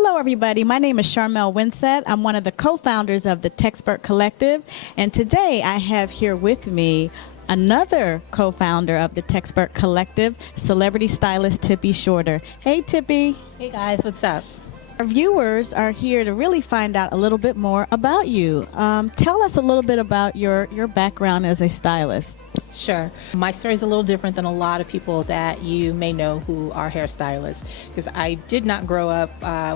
Hello, everybody. My name is Charmel Winsett. I'm one of the co-founders of the Techspert Collective, and today I have here with me another co-founder of the Techspert Collective, celebrity stylist Tippy Shorter. Hey, Tippy. Hey guys, what's up? Our viewers are here to really find out a little bit more about you. Tell us a little bit about your background as a stylist. Sure. My story is a little different than a lot of people that you may know who are hairstylists, because I did not grow up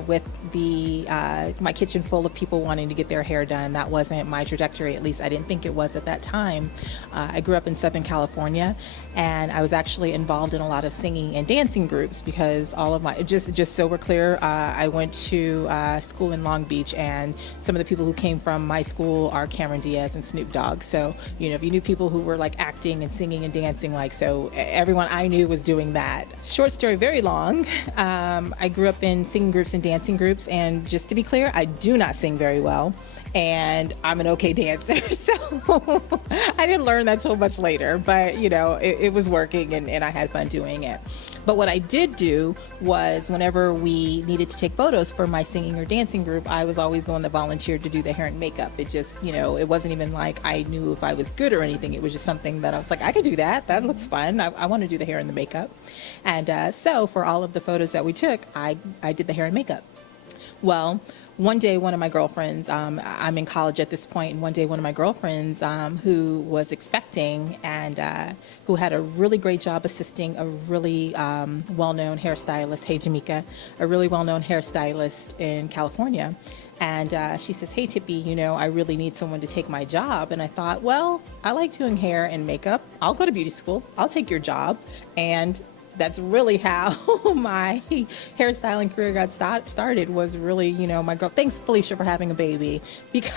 with my kitchen full of people wanting to get their hair done. That wasn't my trajectory, at least I didn't think it was at that time. I grew up in Southern California, and I was actually involved in a lot of singing and dancing groups because all of my, just so we're clear, I went to school in Long Beach, and some of the people who came from my school are Cameron Diaz and Snoop Dogg. So, you know, if you knew people who were like acting and singing and dancing, like, so everyone I knew was doing that. Short story, very long. I grew up in singing groups and dancing groups, and just to be clear, I do not sing very well, and I'm an okay dancer. So I didn't learn that till much later, but you know, it was working, and I had fun doing it. But what I did do was, whenever we needed to take photos for my singing or dancing group, I was always the one that volunteered to do the hair and makeup. It just, you know, it wasn't even like I knew if I was good or anything. It was just something that I was like, I could do that. That looks fun. I want to do the hair and the makeup. And so for all of the photos that we took, I did the hair and makeup. Well, one day, one of my girlfriends, I'm in college at this point, and one day one of my girlfriends who was expecting and who had a really great job assisting a really well-known hairstylist, hey Jamaica, a really well-known hairstylist in California. And she says, hey Tippy, you know, I really need someone to take my job. And I thought, well, I like doing hair and makeup. I'll go to beauty school. I'll take your job. And that's really how my hairstyling career got started, was really, you know, my girl, thanks Felicia for having a baby, because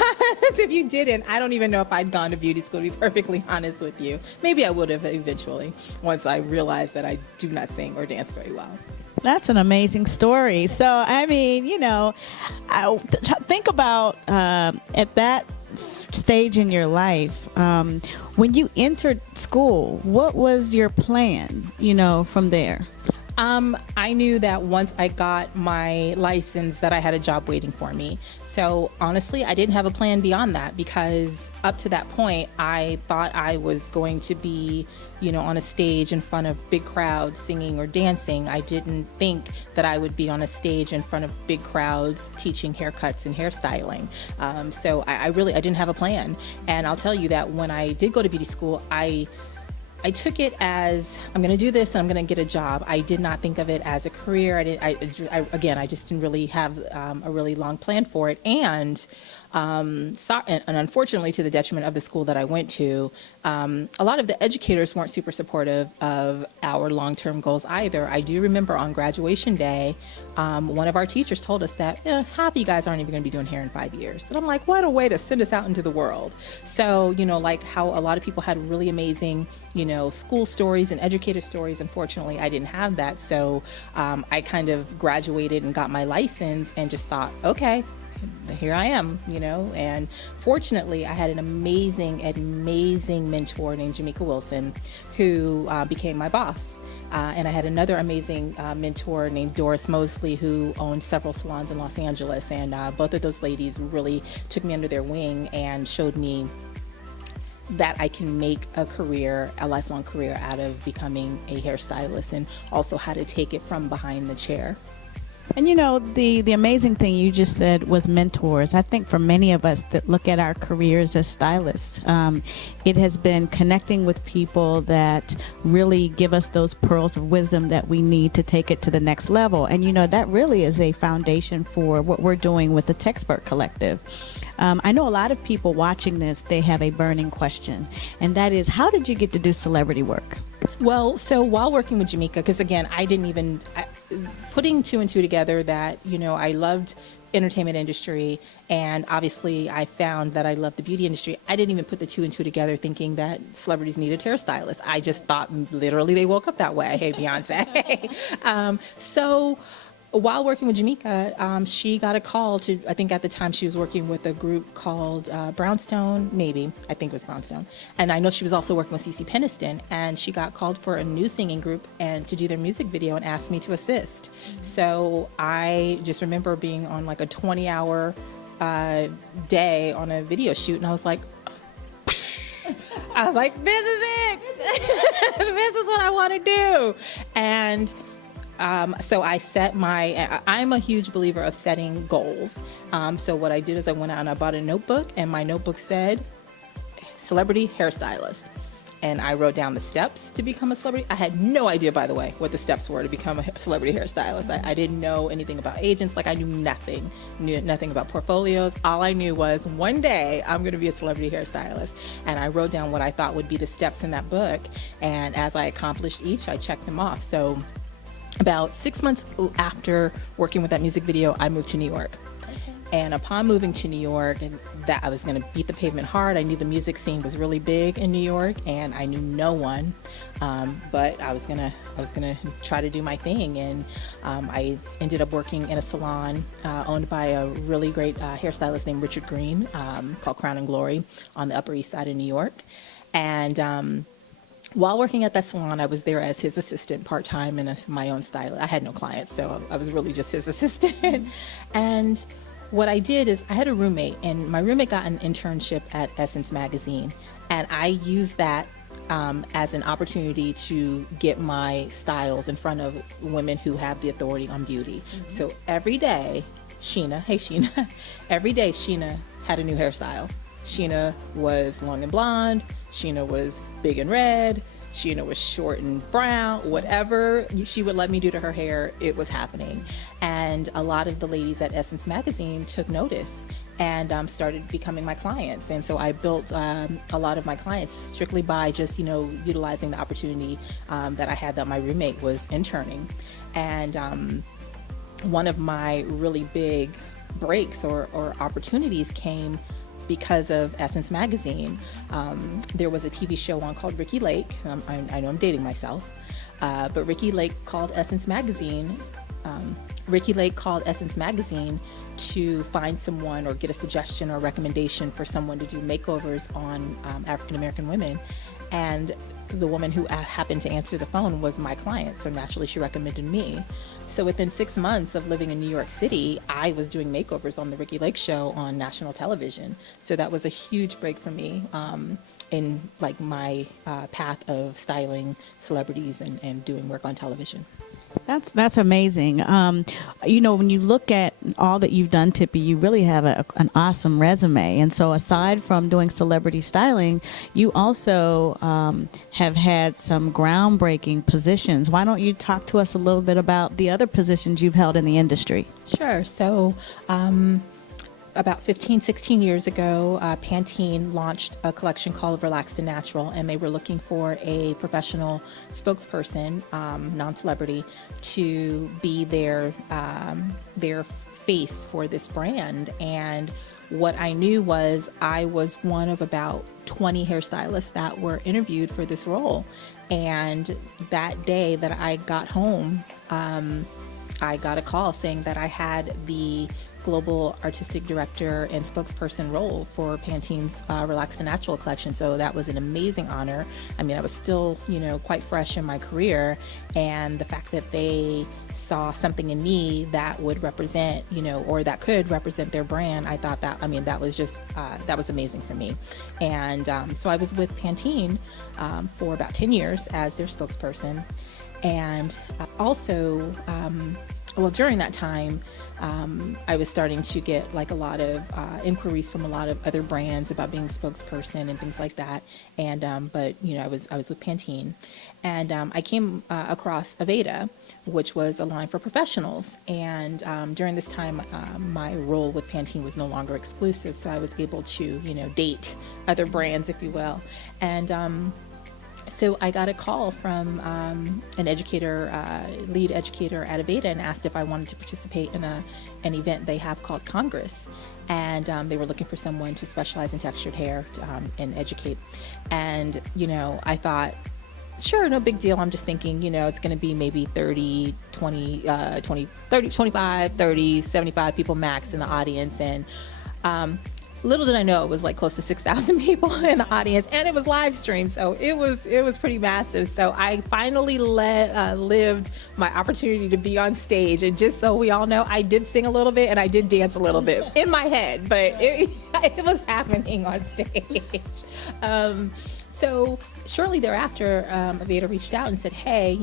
if you didn't, I don't even know if I'd gone to beauty school, to be perfectly honest with you. Maybe I would have eventually, once I realized that I do not sing or dance very well. That's an amazing story. So, I mean, you know, think about at that stage in your life, when you entered school, what was your plan, you know, from there? I knew that once I got my license that I had a job waiting for me. So honestly, I didn't have a plan beyond that, because up to that point, I thought I was going to be, you know, on a stage in front of big crowds singing or dancing. I didn't think that I would be on a stage in front of big crowds teaching haircuts and hairstyling. So I didn't have a plan. And I'll tell you that when I did go to beauty school, I took it as, I'm going to do this and I'm going to get a job. I did not think of it as a career. I just didn't really have a really long plan for it. And unfortunately, to the detriment of the school that I went to, a lot of the educators weren't super supportive of our long-term goals either. I do remember on graduation day, one of our teachers told us that half of you guys aren't even going to be doing hair in 5 years. And I'm like, what a way to send us out into the world. So, you know, like how a lot of people had really amazing, you know, school stories and educator stories. Unfortunately, I didn't have that. So I kind of graduated and got my license and just thought, okay, here I am, you know. And fortunately, I had an amazing mentor named Jamaica Wilson, who became my boss. And I had another amazing mentor named Doris Mosley, who owned several salons in Los Angeles. And both of those ladies really took me under their wing and showed me that I can make a career, a lifelong career, out of becoming a hairstylist, and also how to take it from behind the chair. And you know, the amazing thing you just said was mentors. I think for many of us that look at our careers as stylists, it has been connecting with people that really give us those pearls of wisdom that we need to take it to the next level. And you know, that really is a foundation for what we're doing with the Techspert Collective. I know a lot of people watching this, they have a burning question, and that is, how did you get to do celebrity work? Well, so while working with Jamaica, because again, putting two and two together, that, you know, I loved entertainment industry, and obviously I found that I loved the beauty industry. I didn't even put the two and two together thinking that celebrities needed hairstylists. I just thought literally they woke up that way. Hey, Beyonce. So While working with Jamaica, she got a call to, I think at the time she was working with a group called Brownstone, maybe, I think it was Brownstone. And I know she was also working with CeCe Peniston, and she got called for a new singing group and to do their music video and asked me to assist. So I just remember being on like a 20-hour day on a video shoot, and I was like, this is it. This is what I want to do. And so I set I'm a huge believer of setting goals. So what I did is I went out and I bought a notebook, and my notebook said, celebrity hairstylist. And I wrote down the steps to become a celebrity. I had no idea, by the way, what the steps were to become a celebrity hairstylist. I didn't know anything about agents. Like, I knew nothing about portfolios. All I knew was one day I'm going to be a celebrity hairstylist. And I wrote down what I thought would be the steps in that book. And as I accomplished each, I checked them off. So about 6 months after working with that music video, I moved to New York. And upon moving to New York, and that I was going to beat the pavement hard. I knew the music scene was really big in New York, and I knew no one. But I was gonna try to do my thing, and I ended up working in a salon owned by a really great hairstylist named Richard Green, called Crown and Glory, on the Upper East Side of New York. And while working at that salon, I was there as his assistant part-time and as my own stylist. I had no clients, so I was really just his assistant. And what I did is I had a roommate, and my roommate got an internship at Essence Magazine, and I used that as an opportunity to get my styles in front of women who have the authority on beauty. Mm-hmm. So every day, Sheena, every day Sheena had a new hairstyle. Sheena was long and blonde, Sheena was big and red, Sheena was short and brown, whatever she would let me do to her hair, it was happening. And a lot of the ladies at Essence Magazine took notice and started becoming my clients. And so I built a lot of my clients strictly by just, utilizing the opportunity that I had that my roommate was interning. And one of my really big breaks or opportunities came because of Essence Magazine. There was a TV show on called Ricki Lake. I know I'm dating myself, but Ricki Lake called Essence Magazine. Ricki Lake called Essence Magazine to find someone or get a suggestion or recommendation for someone to do makeovers on African American women. And the woman who happened to answer the phone was my client, so naturally she recommended me. So within 6 months of living in New York City, I was doing makeovers on the Ricki Lake Show on national television. So that was a huge break for me in like my path of styling celebrities and doing work on television. That's amazing. When you look at all that you've done, Tippy, you really have an awesome resume. And so aside from doing celebrity styling, you also have had some groundbreaking positions. Why don't you talk to us a little bit about the other positions you've held in the industry? Sure. So about 15, 16 years ago, Pantene launched a collection called Relaxed and Natural, and they were looking for a professional spokesperson, non-celebrity, to be their face for this brand. And what I knew was I was one of about 20 hairstylists that were interviewed for this role. And that day that I got home, I got a call saying that I had the global artistic director and spokesperson role for Pantene's Relaxed and Natural collection. So that was an amazing honor. I mean, I was still, quite fresh in my career, and the fact that they saw something in me that would represent, or that could represent their brand, I thought that was just, that was amazing for me. And so I was with Pantene for about 10 years as their spokesperson. And also, during that time, I was starting to get like a lot of inquiries from a lot of other brands about being a spokesperson and things like that. And but I was with Pantene, and I came across Aveda, which was a line for professionals. And during this time, my role with Pantene was no longer exclusive, so I was able to date other brands, if you will. And so I got a call from an educator, lead educator at Aveda, and asked if I wanted to participate in an event they have called Congress. And they were looking for someone to specialize in textured hair and educate. And, I thought, sure, no big deal. I'm just thinking, it's going to be maybe 30, 20, 20, 30, 25, 30, 75 people max in the audience. And little did I know it was like close to 6,000 people in the audience, and it was live streamed, so it was pretty massive. So I finally lived my opportunity to be on stage, and just so we all know, I did sing a little bit and I did dance a little bit in my head, but it was happening on stage. So shortly thereafter, Aveda reached out and said, hey,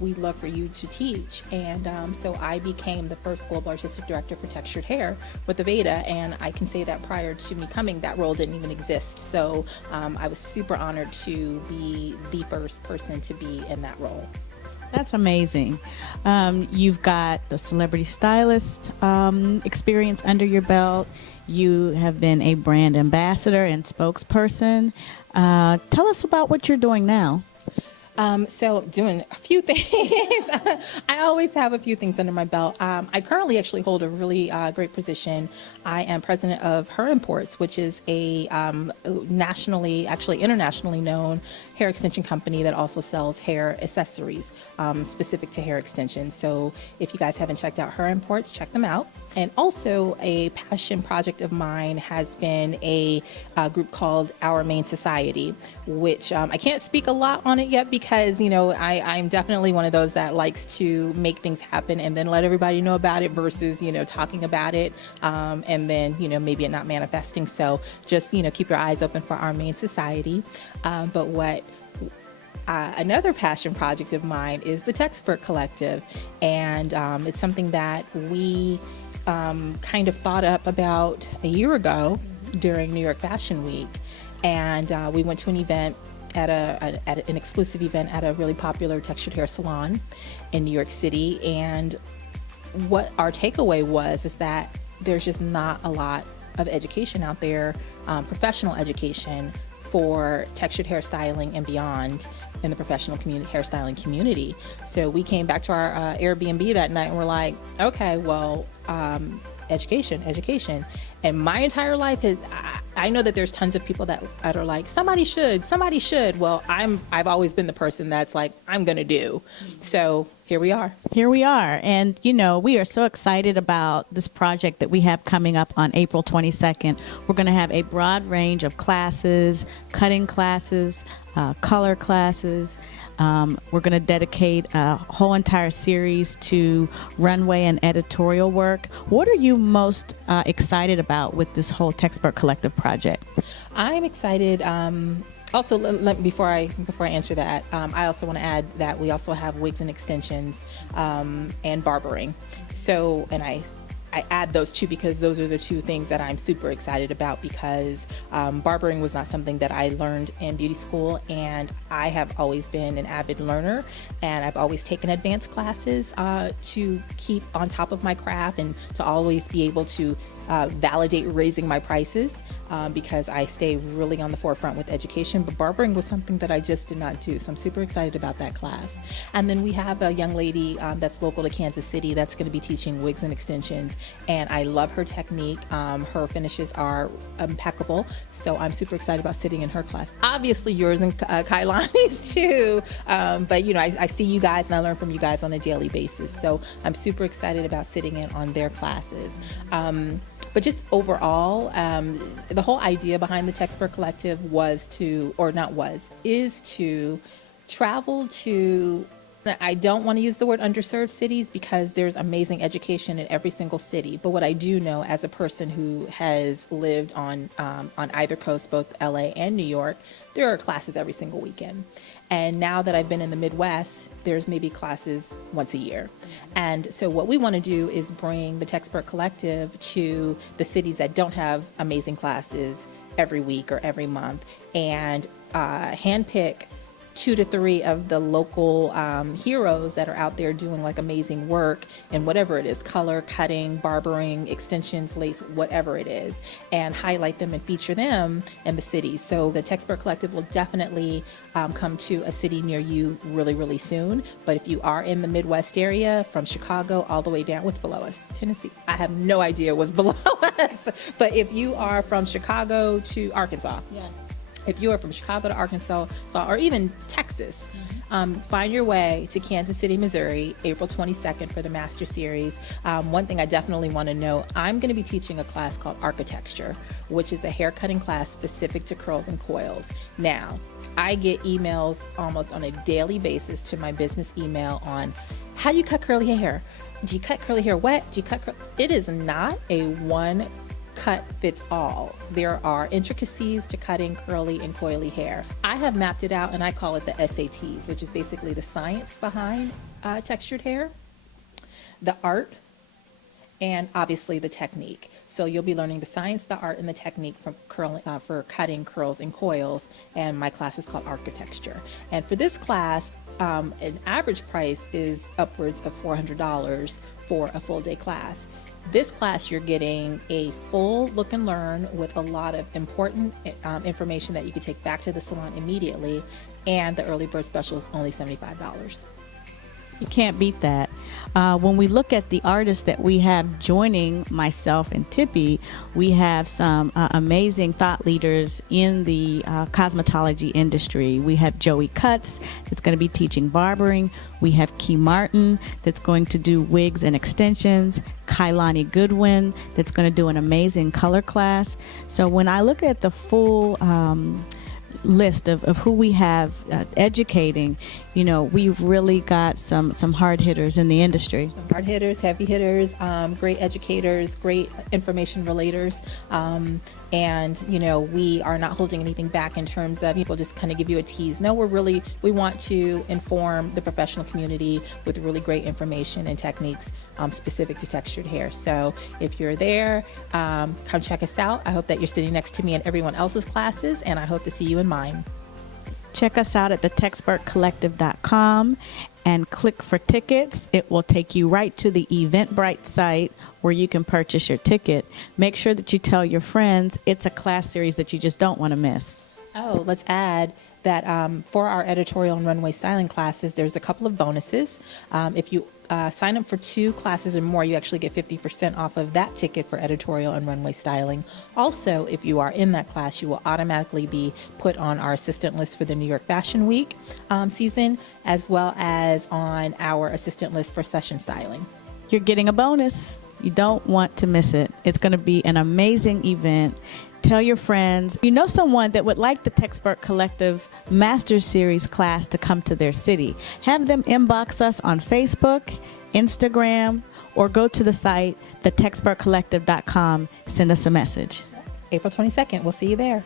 we'd love for you to teach. And so I became the first global artistic director for textured hair with Aveda. And I can say that prior to me coming, that role didn't even exist. So I was super honored to be the first person to be in that role. That's amazing. You've got the celebrity stylist experience under your belt. You have been a brand ambassador and spokesperson. Tell us about what you're doing now. So doing a few things. I always have a few things under my belt. I currently actually hold a really great position. I am president of Her Imports, which is a nationally, actually internationally known hair extension company that also sells hair accessories specific to hair extensions. So if you guys haven't checked out Her Imports, check them out. And also a passion project of mine has been a group called Our Main Society, which I can't speak a lot on it yet because, I'm definitely one of those that likes to make things happen and then let everybody know about it versus, talking about it and then, maybe it not manifesting. So just, keep your eyes open for Our Main Society. But what another passion project of mine is the Texpert Collective. And it's something that we kind of thought up about a year ago during New York Fashion Week. And we went to an event at an exclusive event at a really popular textured hair salon in New York City. And what our takeaway was is that there's just not a lot of education out there, professional education for textured hairstyling and beyond in the professional hairstyling community. So we came back to our Airbnb that night and we're like, okay, well, education. And my entire life is, I know that there's tons of people that are like, somebody should. Well, I've always been the person that's like, I'm gonna do. So here we are. And, we are so excited about this project that we have coming up on April 22nd. We're going to have a broad range of classes, cutting classes, color classes. We're going to dedicate a whole entire series to runway and editorial work. What are you most excited about with this whole Texpert Collective project? I'm excited. Also, before I answer that, I also want to add that we also have wigs and extensions and barbering. So, and I add those two because those are the two things that I'm super excited about because barbering was not something that I learned in beauty school, and I have always been an avid learner, and I've always taken advanced classes to keep on top of my craft and to always be able to validate raising my prices because I stay really on the forefront with education. But barbering was something that I just did not do, so I'm super excited about that class. And then we have a young lady that's local to Kansas City that's going to be teaching wigs and extensions, and I love her technique. Her finishes are impeccable, so I'm super excited about sitting in her class. Obviously yours and Kailani's too, but I see you guys and I learn from you guys on a daily basis, so I'm super excited about sitting in on their classes. But just overall, the whole idea behind the Texpert Collective is to travel to, I don't want to use the word underserved cities because there's amazing education in every single city. But what I do know as a person who has lived on either coast, both LA and New York, there are classes every single weekend. And now that I've been in the Midwest, there's maybe classes once a year. And so what we want to do is bring the Texpert Collective to the cities that don't have amazing classes every week or every month and handpick 2 to 3 of the local heroes that are out there doing like amazing work in whatever it is, color, cutting, barbering, extensions, lace, whatever it is, and highlight them and feature them in the cities. So the Texpert Collective will definitely come to a city near you really, really soon. But if you are in the Midwest area, from Chicago all the way down, what's below us? Tennessee? I have no idea what's below us. But if you are from Chicago to Arkansas, If you are from Chicago to Arkansas, or even Texas, find your way to Kansas City, Missouri, April 22nd for the Master Series. One thing I definitely want to know, I'm going to be teaching a class called Architecture, which is a haircutting class specific to curls and coils. Now, I get emails almost on a daily basis to my business email on how do you cut curly hair? Do you cut curly hair wet? Do you cut It is not a one cut fits all. There are intricacies to cutting curly and coily hair. I have mapped it out and I call it the SATs, which is basically the science behind textured hair, the art, and obviously the technique. So you'll be learning the science, the art, and the technique for cutting curls and coils, and my class is called Architecture. And for this class, an average price is upwards of $400 for a full day class. This class, you're getting a full look and learn with a lot of important information that you can take back to the salon immediately, and the early bird special is only $75. You can't beat that. When we look at the artists that we have joining myself and Tippy, we have some amazing thought leaders in the cosmetology industry. We have Joey Cutts that's going to be teaching barbering. We have Key Martin that's going to do wigs and extensions. Kailani Goodwin that's going to do an amazing color class. So when I look at the full list of who we have educating, we've really got some hard hitters in the industry. Some hard hitters, heavy hitters, great educators, great information relators, and we are not holding anything back in terms of people just kind of give you a tease. No, we want to inform the professional community with really great information and techniques specific to textured hair. So if you're there, come check us out. I hope that you're sitting next to me in everyone else's classes, and I hope to see you in mine. Check us out at thetexpertcollective.com and click for tickets. It will take you right to the Eventbrite site where you can purchase your ticket. Make sure that you tell your friends. It's a class series that you just don't want to miss. Oh, let's add that for our editorial and runway styling classes, there's a couple of bonuses. If you sign up for 2 classes or more, you actually get 50% off of that ticket for editorial and runway styling. Also, if you are in that class, you will automatically be put on our assistant list for the New York Fashion Week season, as well as on our assistant list for session styling. You're getting a bonus. You don't want to miss it. It's going to be an amazing event. Tell your friends. You know someone that would like the Techspert Collective Master Series class to come to their city. Have them inbox us on Facebook, Instagram, or go to the site, thetexpertcollective.com. Send us a message. April 22nd. We'll see you there.